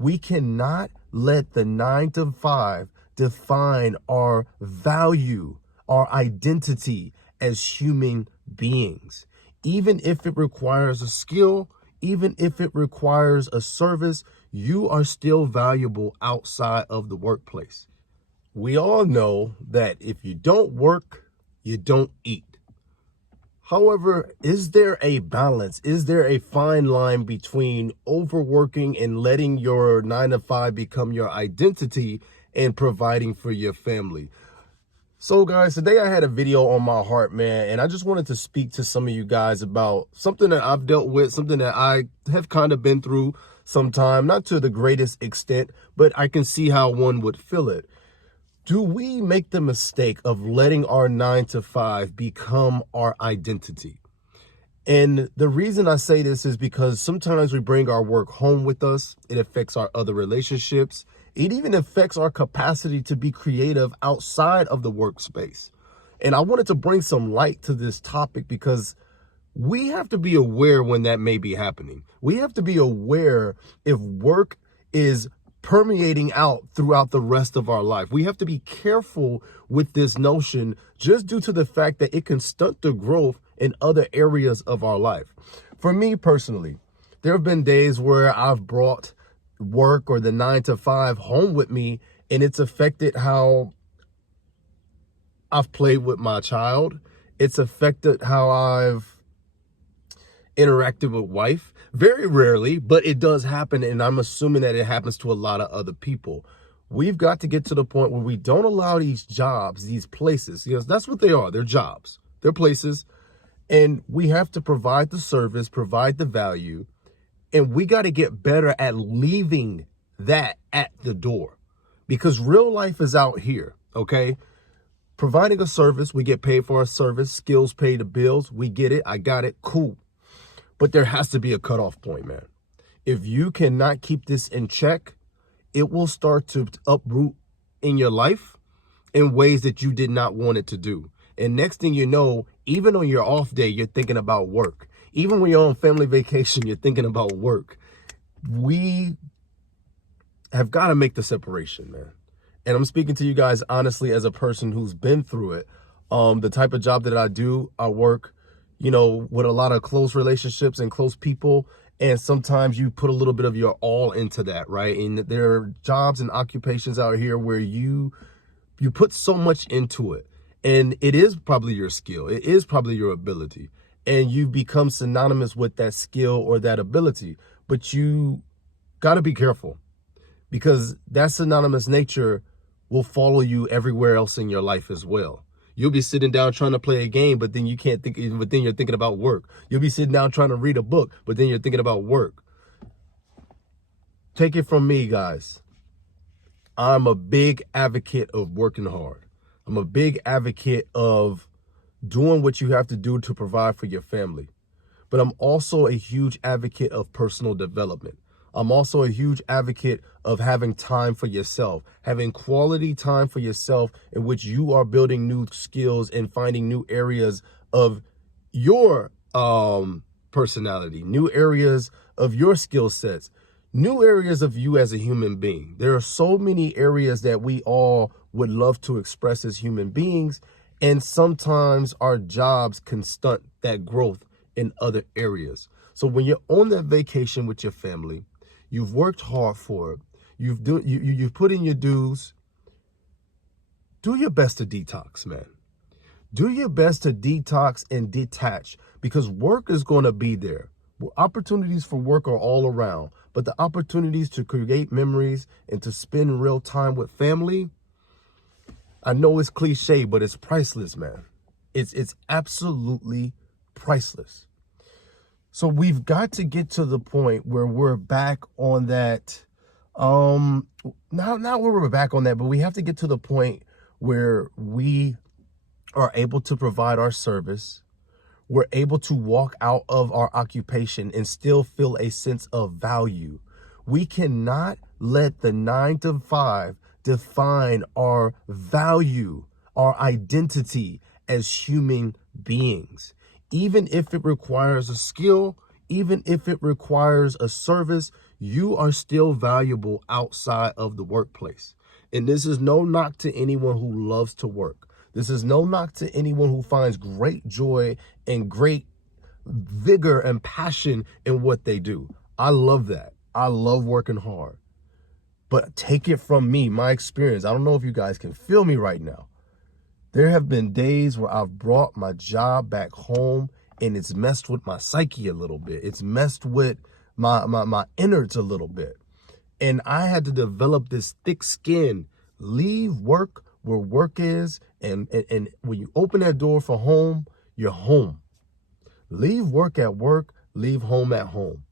We cannot let the 9 to 5 define our value, our identity as human beings. Even if it requires a skill, even if it requires a service, you are still valuable outside of the workplace. We all know that if you don't work, you don't eat. However, is there a balance? Is there a fine line between overworking and letting your 9 to 5 become your identity and providing for your family? So guys, today I had a video on my heart, man, and I just wanted to speak to some of you guys about something that I've dealt with, something that I have kind of been through sometime, not to the greatest extent, but I can see how one would feel it. Do we make the mistake of letting our 9 to 5 become our identity? And the reason I say this is because sometimes we bring our work home with us. It affects our other relationships. It even affects our capacity to be creative outside of the workspace. And I wanted to bring some light to this topic because we have to be aware when that may be happening. We have to be aware if work is permeating out throughout the rest of our life. We have to be careful with this notion just due to the fact that it can stunt the growth in other areas of our life. For me personally, there have been days where I've brought work or the 9 to 5 home with me, and it's affected how I've played with my child. It's affected how I've interacted with wife. Very rarely, but it does happen, and I'm assuming that it happens to a lot of other people. We've got to get to the point where we don't allow these jobs, these places, because that's what they are. They're jobs. They're places, and we have to provide the service, provide the value, and we got to get better at leaving that at the door, because real life is out here, okay? Providing a service, we get paid for our service. Skills pay the bills. We get it. I got it. Cool. But there has to be a cutoff point, man. If you cannot keep this in check, it will start to uproot in your life in ways that you did not want it to do. And next thing you know, even on your off day, you're thinking about work. Even when you're on family vacation, you're thinking about work. We have got to make the separation, man. And I'm speaking to you guys honestly as a person who's been through it. The type of job that I do, I work, with a lot of close relationships and close people. And sometimes you put a little bit of your all into that, right? And there are jobs and occupations out here where you put so much into it. And it is probably your skill. It is probably your ability. And you become synonymous with that skill or that ability. But you got to be careful, because that synonymous nature will follow you everywhere else in your life as well. You'll be sitting down trying to play a game, but then you can't think, but then you're thinking about work. You'll be sitting down trying to read a book, but then you're thinking about work. Take it from me, guys. I'm a big advocate of working hard. I'm a big advocate of doing what you have to do to provide for your family. But I'm also a huge advocate of personal development. I'm also a huge advocate of having time for yourself, having quality time for yourself in which you are building new skills and finding new areas of your personality, new areas of your skill sets, new areas of you as a human being. There are so many areas that we all would love to express as human beings, and sometimes our jobs can stunt that growth in other areas. So when you're on that vacation with your family, you've worked hard for it, you've put in your dues, do your best to detox, man. Do your best to detox and detach, because work is going to be there. Opportunities for work are all around, but the opportunities to create memories and to spend real time with family, I know it's cliche, but it's priceless, man. It's absolutely priceless. So we've got to get to the point where we're back on that. Not where we're back on that, but we have to get to the point where we are able to provide our service. We're able to walk out of our occupation and still feel a sense of value. We cannot let the 9 to 5 define our value, our identity as human beings. Even if it requires a skill, even if it requires a service, you are still valuable outside of the workplace. And this is no knock to anyone who loves to work. This is no knock to anyone who finds great joy and great vigor and passion in what they do. I love that. I love working hard. But take it from me, my experience. I don't know if you guys can feel me right now. There have been days where I've brought my job back home and it's messed with my psyche a little bit. It's messed with my innards a little bit. And I had to develop this thick skin, leave work where work is. And when you open that door for home, you're home. Leave work at work, leave home at home.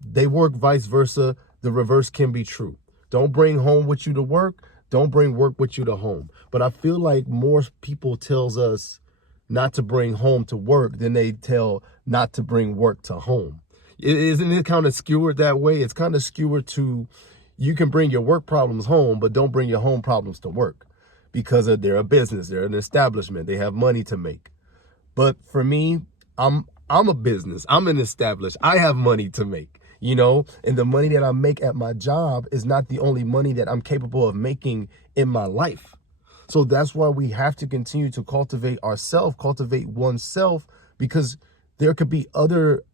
They work vice versa. The reverse can be true. Don't bring home with you to work. Don't bring work with you to home. But I feel like more people tells us not to bring home to work than they tell not to bring work to home. Isn't it kind of skewered that way? It's kind of skewered to, you can bring your work problems home, but don't bring your home problems to work because they're a business, they're an establishment, they have money to make. But for me, I'm a business, I'm an established, I have money to make, you know, and the money that I make at my job is not the only money that I'm capable of making in my life. So that's why we have to continue to cultivate ourselves, cultivate oneself, because there could be other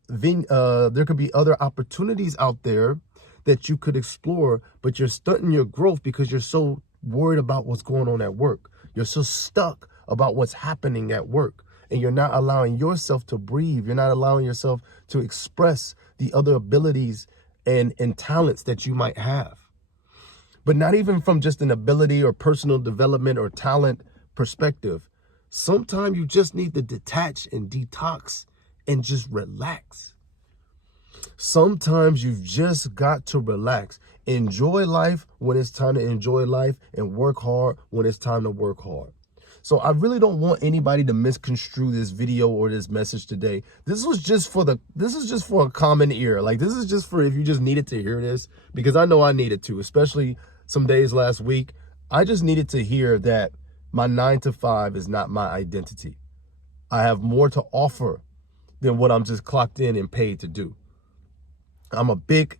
opportunities out there that you could explore, but you're stunting your growth because you're so worried about what's going on at work. You're so stuck about what's happening at work, and you're not allowing yourself to breathe. You're not allowing yourself to express the other abilities and talents that you might have. But not even from just an ability or personal development or talent perspective. Sometimes you just need to detach and detox and just relax. Sometimes you've just got to relax. Enjoy life when it's time to enjoy life, and work hard when it's time to work hard. So I really don't want anybody to misconstrue this video or this message today. This is just for a common ear. Like, this is just for if you just needed to hear this, because I know I needed to, especially some days last week. I just needed to hear that my 9 to 5 is not my identity. I have more to offer than what I'm just clocked in and paid to do. I'm a big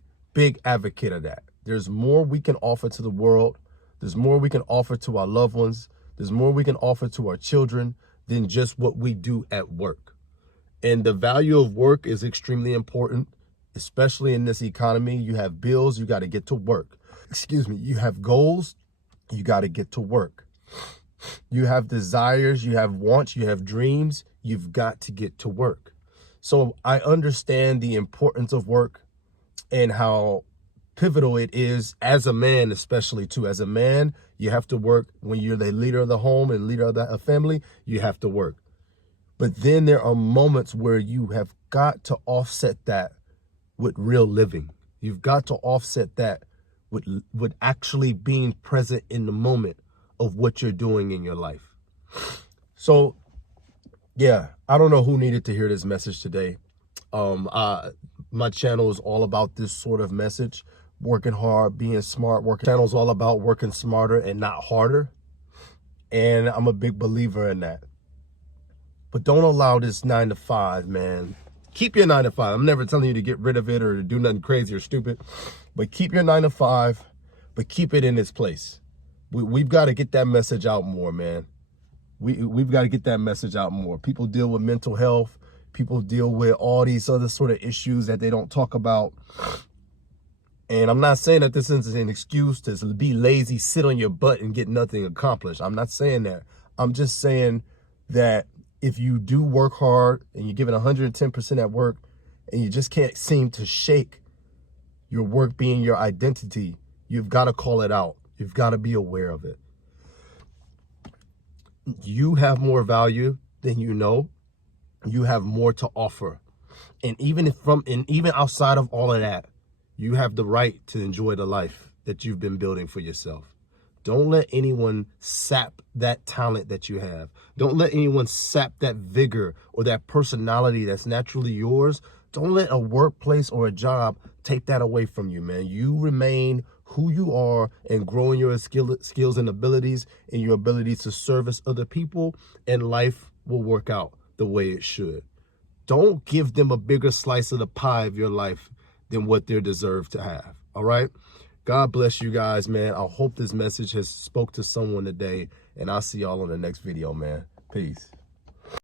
advocate of that. There's more we can offer to the world. There's more we can offer to our loved ones. There's more we can offer to our children than just what we do at work. And the value of work is extremely important, especially in this economy. You have bills, you got to get to work. You have goals, you got to get to work. You have desires, you have wants, you have dreams, you've got to get to work. So I understand the importance of work and how pivotal it is as a man, especially too. As a man, you have to work. When you're the leader of the home and leader of a family, you have to work. But then there are moments where you have got to offset that with real living. You've got to offset that with actually being present in the moment of what you're doing in your life. So yeah, I don't know who needed to hear this message today. My channel is all about this sort of message. Working hard, being smart. Channel is all about working smarter and not harder. And I'm a big believer in that. But don't allow this 9 to 5, man. Keep your 9 to 5. I'm never telling you to get rid of it or to do nothing crazy or stupid. But keep your 9 to 5, but keep it in its place. We've got to get that message out more, man. We've got to get that message out more. People deal with mental health. People deal with all these other sort of issues that they don't talk about. And I'm not saying that this is an excuse to be lazy, sit on your butt and get nothing accomplished. I'm not saying that. I'm just saying that if you do work hard and you give it 110% at work and you just can't seem to shake your work being your identity, you've got to call it out. You've got to be aware of it. You have more value than you know. You have more to offer. And even outside of all of that, you have the right to enjoy the life that you've been building for yourself. Don't let anyone sap that talent that you have. Don't let anyone sap that vigor or that personality that's naturally yours. Don't let a workplace or a job take that away from you, man. You remain who you are and growing your skills and abilities and your ability to service other people, and life will work out the way it should. Don't give them a bigger slice of the pie of your life than what they deserve to have. All right. God bless you guys, man. I hope this message has spoke to someone today, and I'll see y'all on the next video, man. Peace.